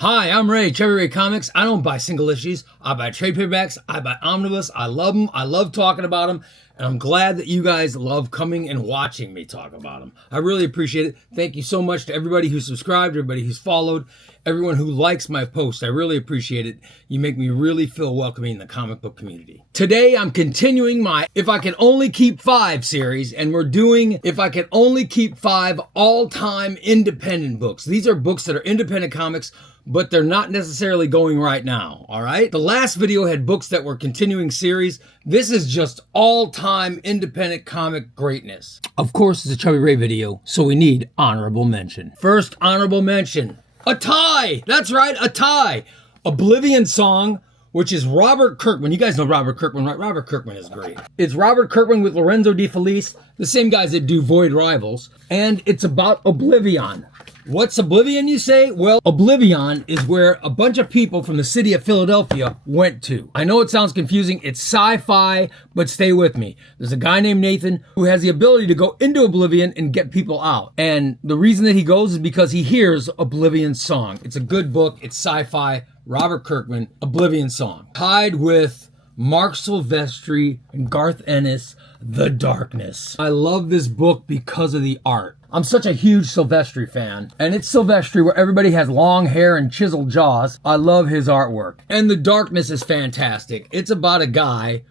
Hi, I'm Ray, ChubbyRay Comics. I don't buy single issues. I buy trade paperbacks. I buy omnibus. I love them. I love talking about them. And I'm glad that you guys love coming and watching me talk about them. I really appreciate it. Thank you so much to everybody who subscribed, everybody who's followed, everyone who likes my posts. I really appreciate it. You make me really feel welcoming in the comic book community. Today, I'm continuing my If I Can Only Keep 5 series, and we're doing If I Can Only Keep 5 all-time independent books. These are books that are independent comics, but they're not necessarily going right now, all right? The last video had books that were continuing series. This is just all-time independent comic greatness. Of course, it's a Chubby Ray video, so we need honorable mention. First honorable mention, a tie! That's right, a tie! Oblivion Song, which is Robert Kirkman. You guys know Robert Kirkman, right? Robert Kirkman is great. It's Robert Kirkman with Lorenzo De Felice, the same guys that do Void Rivals, and it's about Oblivion. What's Oblivion, you say? Well, Oblivion is where a bunch of people from the city of Philadelphia went to. I know it sounds confusing. It's sci-fi, but stay with me. There's a guy named Nathan who has the ability to go into Oblivion and get people out. And the reason that he goes is because he hears Oblivion Song. It's a good book. It's sci-fi. Robert Kirkman, Oblivion Song. Tied with Mark Silvestri and Garth Ennis, The Darkness. I love this book because of the art. I'm such a huge Silvestri fan, and it's Silvestri where everybody has long hair and chiseled jaws. I love his artwork. And The Darkness is fantastic. It's about a guy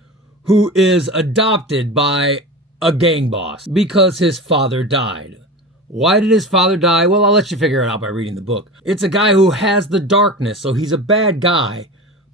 who is adopted by a gang boss because his father died. Why did his father die? Well, I'll let you figure it out by reading the book. It's a guy who has the darkness, so he's a bad guy,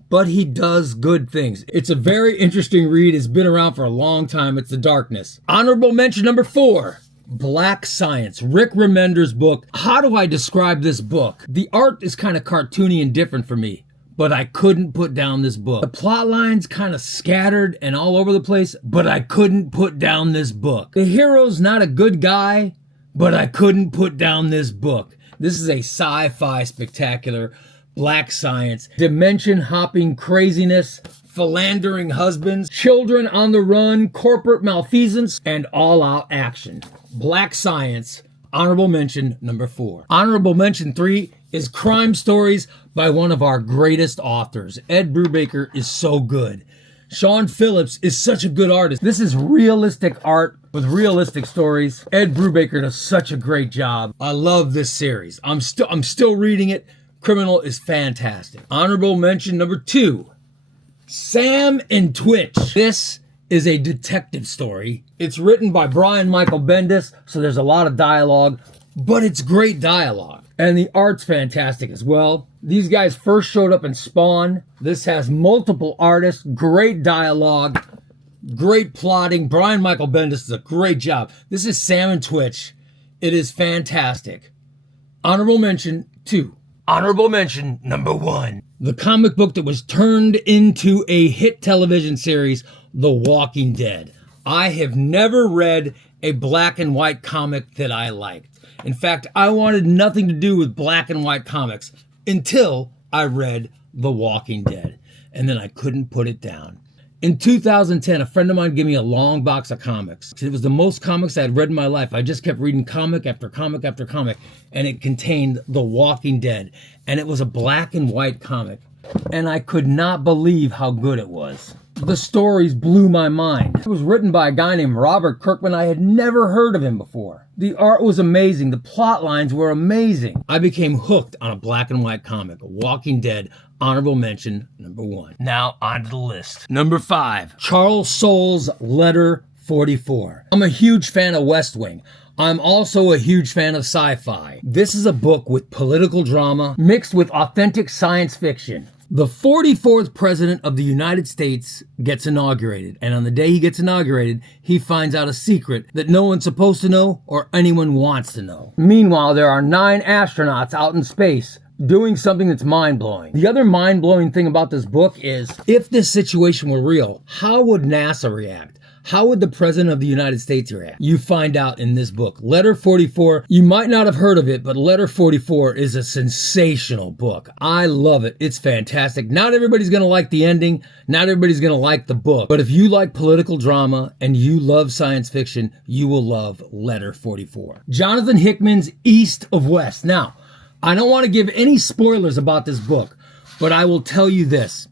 but he does good things. It's a very interesting read. It's been around for a long time. It's The Darkness. Honorable mention number 4. Black Science, Rick Remender's book. How do I describe this book? The art is kind of cartoony and different for me, but I couldn't put down this book. The plot line's kind of scattered and all over the place, but I couldn't put down this book. The hero's not a good guy, but I couldn't put down this book. This is a sci-fi spectacular. Black Science, dimension-hopping craziness, philandering husbands, children on the run, corporate malfeasance, and all-out action. Black Science, honorable mention number 4. Honorable mention 3 is Crime Stories by one of our greatest authors. Ed Brubaker is so good. Sean Phillips is such a good artist. This is realistic art with realistic stories. Ed Brubaker does such a great job. I love this series. I'm still reading it. Criminal is fantastic. Honorable mention number 2. Sam and Twitch. This is a detective story. It's written by Brian Michael Bendis, so there's a lot of dialogue, but it's great dialogue. And the art's fantastic as well. These guys first showed up in Spawn. This has multiple artists, great dialogue, great plotting. Brian Michael Bendis does a great job. This is Sam and Twitch. It is fantastic. Honorable mention 2. Honorable mention number 1. The comic book that was turned into a hit television series, The Walking Dead. I have never read a black and white comic that I liked. In fact, I wanted nothing to do with black and white comics until I read The Walking Dead. And then I couldn't put it down. In 2010, a friend of mine gave me a long box of comics. It was the most comics I had read in my life. I just kept reading comic after comic after comic, and it contained The Walking Dead. And it was a black and white comic. And I could not believe how good it was. The stories blew my mind. It was written by a guy named Robert Kirkman. I had never heard of him before. The art was amazing. The plot lines were amazing. I became hooked on a black and white comic, Walking Dead. Honorable mention number 1. Now on to the list. Number 5, Charles Soule's Letter 44. I'm a huge fan of West Wing. I'm also a huge fan of sci-fi. This is a book with political drama mixed with authentic science fiction. The 44th president of the United States gets inaugurated, and on the day he gets inaugurated, he finds out a secret that no one's supposed to know or anyone wants to know. Meanwhile, there are 9 astronauts out in space doing something that's mind-blowing. The other mind-blowing thing about this book is, if this situation were real, how would NASA react? How would the President of the United States react? You find out in this book. Letter 44, you might not have heard of it, but Letter 44 is a sensational book. I love it. It's fantastic. Not everybody's going to like the ending. Not everybody's going to like the book. But if you like political drama and you love science fiction, you will love Letter 44. Jonathan Hickman's East of West. Now, I don't want to give any spoilers about this book, but I will tell you this.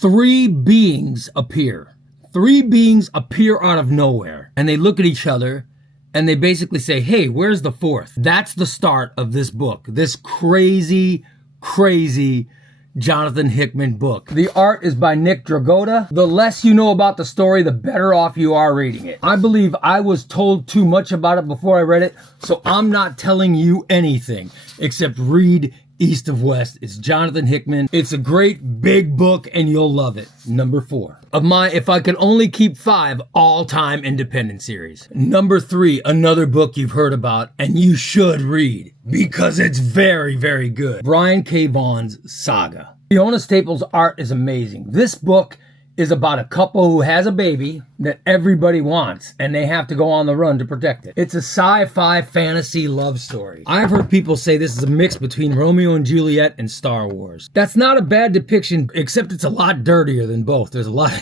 3 beings appear. 3 beings appear out of nowhere, and they look at each other, and they basically say, hey, where's the 4th? That's the start of this book. This crazy, crazy Jonathan Hickman book. The art is by Nick Dragotta. The less you know about the story, the better off you are reading it. I believe I was told too much about it before I read it, so I'm not telling you anything except read East of West. It's Jonathan Hickman. It's a great big book and you'll love it. Number 4 of my If I Could Only Keep 5 all-time independent series. Number 3, another book you've heard about and you should read because it's very, very good. Brian K. Vaughan's Saga. Fiona Staples' art is amazing. This book is about a couple who has a baby that everybody wants, and they have to go on the run to protect it. It's a sci-fi fantasy love story. I've heard people say this is a mix between Romeo and Juliet and Star Wars. That's not a bad depiction, except it's a lot dirtier than both. There's a lot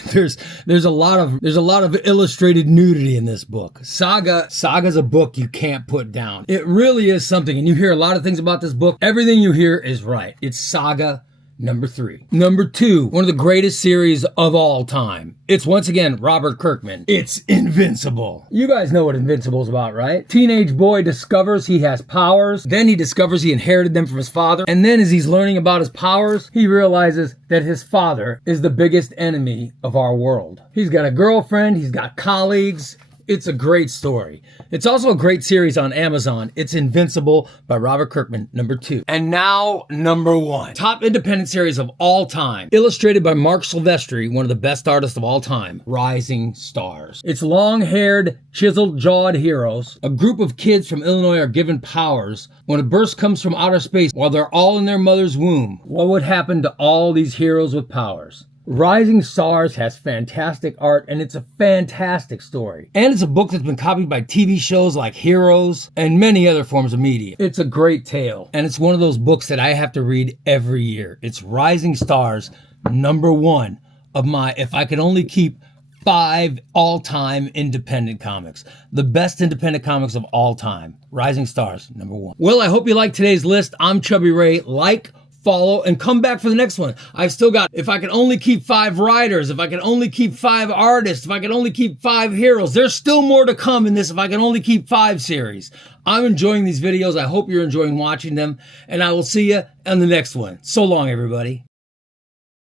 of illustrated nudity in this book. Saga's a book you can't put down. It really is something, and you hear a lot of things about this book. Everything you hear is right. It's Saga. Number 3. Number 2, one of the greatest series of all time. It's once again Robert Kirkman. It's Invincible. You guys know what Invincible's about, right? Teenage boy discovers he has powers. Then he discovers he inherited them from his father. And then as he's learning about his powers, he realizes that his father is the biggest enemy of our world. He's got a girlfriend. He's got colleagues. It's a great story. It's also a great series on Amazon. It's Invincible by Robert Kirkman, number 2. And now, number 1. Top independent series of all time. Illustrated by Mark Silvestri, one of the best artists of all time. Rising Stars. It's long-haired, chiseled-jawed heroes. A group of kids from Illinois are given powers when a burst comes from outer space while they're all in their mother's womb. What would happen to all these heroes with powers? Rising Stars has fantastic art, and it's a fantastic story. And it's a book that's been copied by TV shows like Heroes and many other forms of media. It's a great tale, and it's one of those books that I have to read every year. It's Rising Stars, number 1 of my If I Could Only Keep 5 all-time independent comics. The best independent comics of all time. Rising Stars, number 1. Well, I hope you liked today's list. I'm Chubby Ray. Like, follow, and come back for the next one. I've still got If I Could Only Keep 5 writers, If I Could Only Keep 5 artists, If I Could Only Keep 5 heroes. There's still more to come in this If I Could Only Keep 5 series. I'm enjoying these videos. I hope you're enjoying watching them, and I will see you on the next one. So long, everybody.